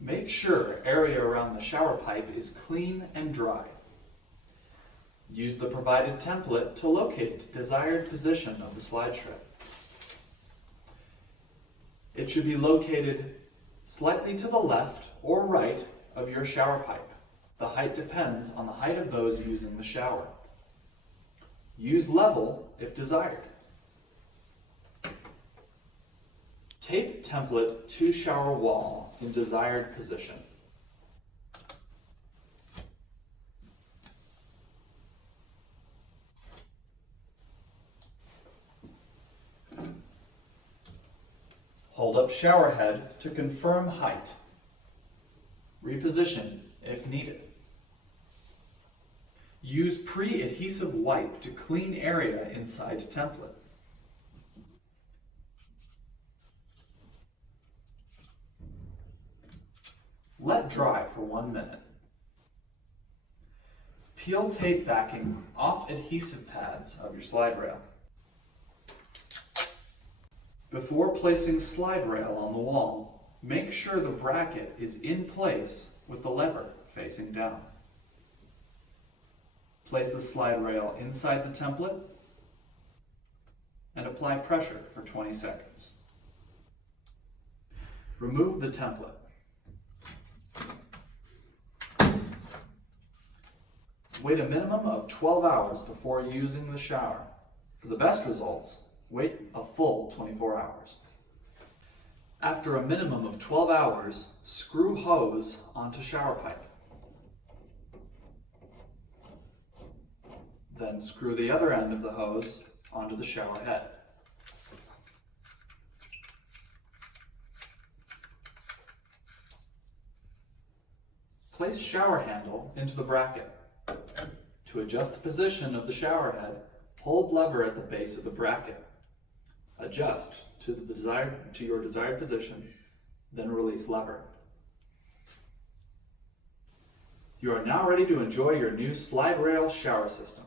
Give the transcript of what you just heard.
Make sure area around the shower pipe is clean and dry. Use the provided template to locate the desired position of the slide strip. It should be located slightly to the left or right of your shower pipe. The height depends on the height of those using the shower. Use level if desired. Tape template to shower wall in desired position. Hold up shower head to confirm height. Reposition if needed. Use pre-adhesive wipe to clean area inside template. Let dry for 1 minute. Peel tape backing off adhesive pads of your slide rail. Before placing slide rail on the wall, make sure the bracket is in place with the lever facing down. Place the slide rail inside the template and apply pressure for 20 seconds. Remove the template. Wait a minimum of 12 hours before using the shower. For the best results, wait a full 24 hours. After a minimum of 12 hours, screw hose onto shower pipe. Then screw the other end of the hose onto the shower head. Place shower handle into the bracket. To adjust the position of the shower head, hold lever at the base of the bracket. Adjust to your desired position, then release lever. You are now ready to enjoy your new slide rail shower system.